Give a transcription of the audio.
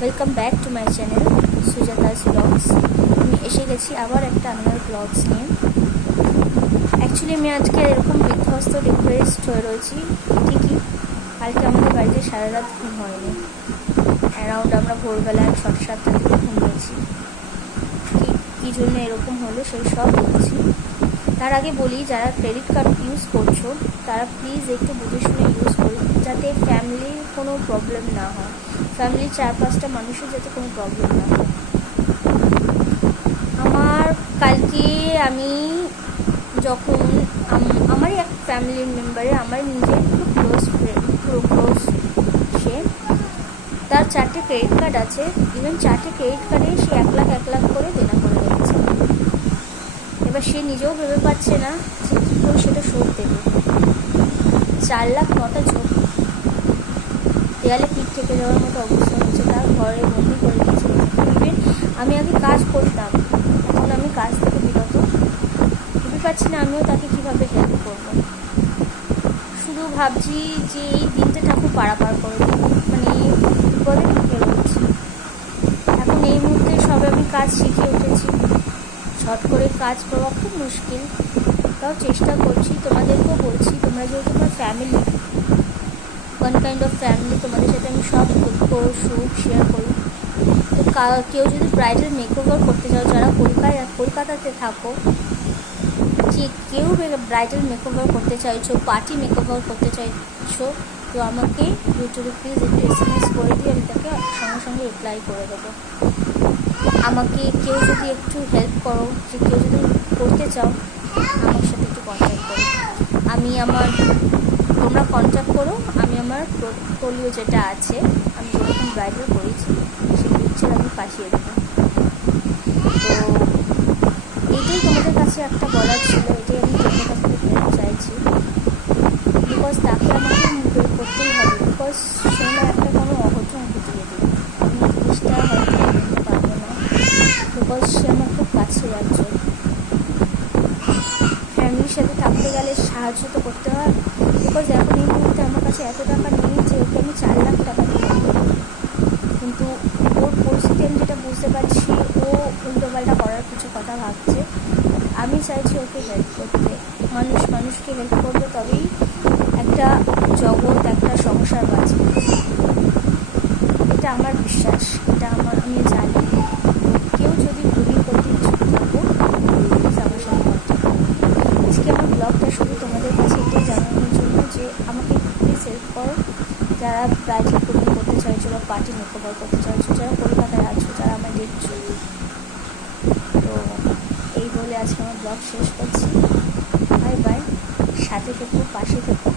Welcome back to my channel Sujata's blogs. আমি এসে গেছি আবার একটা আনার ব্লগস নিয়ে। অ্যাকচুয়ালি আমি আজকে এরকম বিধ্বস্ত ডিপ্রেসড হয়ে রয়েছি ঠিকই। কালকে আমাদের বাড়িতে সারা রাত ঘুম হয়নি। অ্যারাউন্ড আমরা ভোরবেলায় 6-7টার দিকে ঘুমিয়েছি। কী জন্য এরকম হলো সেই সব বলছি। তার আগে বলি, যারা ক্রেডিট কার্ড ইউজ করছো তারা প্লিজ একটু বুঝে শুনে ইউজ করো, যাতে ফ্যামিলির কোনো প্রবলেম না হয়, ফ্যামিলির 4-5টা মানুষের যাতে কোনো প্রবলেম না হয়। আমার কালকে আমি যখন আমারই এক ফ্যামিলির মেম্বারে, আমার নিজের পুরো ক্লোজ সে, তার 4টে ক্রেডিট কার্ড আছে। ইভেন 4টে ক্রেডিট কার্ডে সে 1 লাখ করে দেনা করে রেখেছে। এবার সে নিজেও ভেবে পাচ্ছে না যে কী করে সেটা শোধ দেবে। 4 লাখ নটা চোখ দেয়ালে পিঠ থেকে যাওয়ার মতো অবস্থা হচ্ছে। তার ঘরে বন্দি করে দিয়েছে। ইভেন আমি আগে কাজ করতাম, এখন আমি কাজ থেকে বিরত, ভেবে পাচ্ছি না আমিও তাকে কীভাবে হেল্প করব। শুধু ভাবছি যে এই দিনটা ঠাকুর পারাপার করে দেবো, মানে বিপদে ঢুকে রয়েছি। এখন এই মুহূর্তে সবে আমি কাজ শিখে উঠেছি, শর্ট করে কাজ পাওয়া খুব মুশকিল। তাও চেষ্টা করছি, তোমাদেরকেও বলছি, তোমরা যেহেতু তোমার family, one kind of family, তোমাদের সাথে আমি সব দুঃখ সুখ শেয়ার করি। তো কেউ যদি ব্রাইডাল মেকওভার করতে চাও, যারা কলকাতাতে থাকো, যে কেউ ব্রাইডাল মেকওভার করতে চাইছো, পার্টি মেকওভার করতে চাইছো, তো আমাকে ইউটিউবে প্লিজ একটু SMS করে দিয়ে আমি তাকে সঙ্গে সঙ্গে রিপ্লাই করে দেবো। আমাকে কেউ যদি একটু হেল্প করো, যে কেউ যদি করতে চাও, আমার সাথে একটু কন্ট্যাক্ট করো। তোমরা কন্ট্যাক্ট করো, আমি আমার পোর্টফোলিও যেটা আছে, আমি যেরকম ব্রাইডাল করেছি সেই পিকচার আমি পাঠিয়ে দেবো। তো এইটাই তোমাদের কাছে একটা বলার ছিল, এটাই আমি তোমাদের কাছ থেকে বলতে চাইছি। বিকজ তাকে আমাকে মুভেল করতেই হবে, বিকজ সে না একটা কোনো অঘটন ঘটিয়ে দেবে। আমি জিনিসটা হয়তো বলতে পারবো না, বিকজ সে আমার খুব কাছের একজন। ফ্যামিলির সাথে থাকতে গেলে সাহায্য তো করতে হয়, বিকজ এখন এই মুহূর্তে আমার কাছে এত টাকা নেই যে ওকে আমি 4 লাখ টাকা দিতে পারি। কিন্তু ওর পরিস্থিতি আমি যেটা বুঝতে পারছি, ও উল্টোপাল্টা করার কিছু কথা ভাবছে। আমি চাইছি ওকে হেল্প করতে। মানুষকে হেল্প করবে, তবেই একটা জগৎ, একটা সংসার বাঁচবে। এটা আমার বিশ্বাস, এটা আমি জানি। কেউ যদি ভুল করতে ইচ্ছুক থাকো, প্লিজ আমার সাথে কন্ট্যাক্ট করো। আজকে আমার ব্লগটা শুধু তোমাদের কাছে এটাই জানানোর জন্য যে আমাকে প্লিজ হেল্প করো, যারা ব্রাইডাল কুকিং করতে চাইছো বা পার্টি মেকওভার করতে চাইছো, যারা কলকাতায় আছো, যারা আমার দেখছো। তো এই বলে আজকে আমার ব্লগ শেষ করছি। বাই বাই, সাথে থেকো, পাশে থেকো।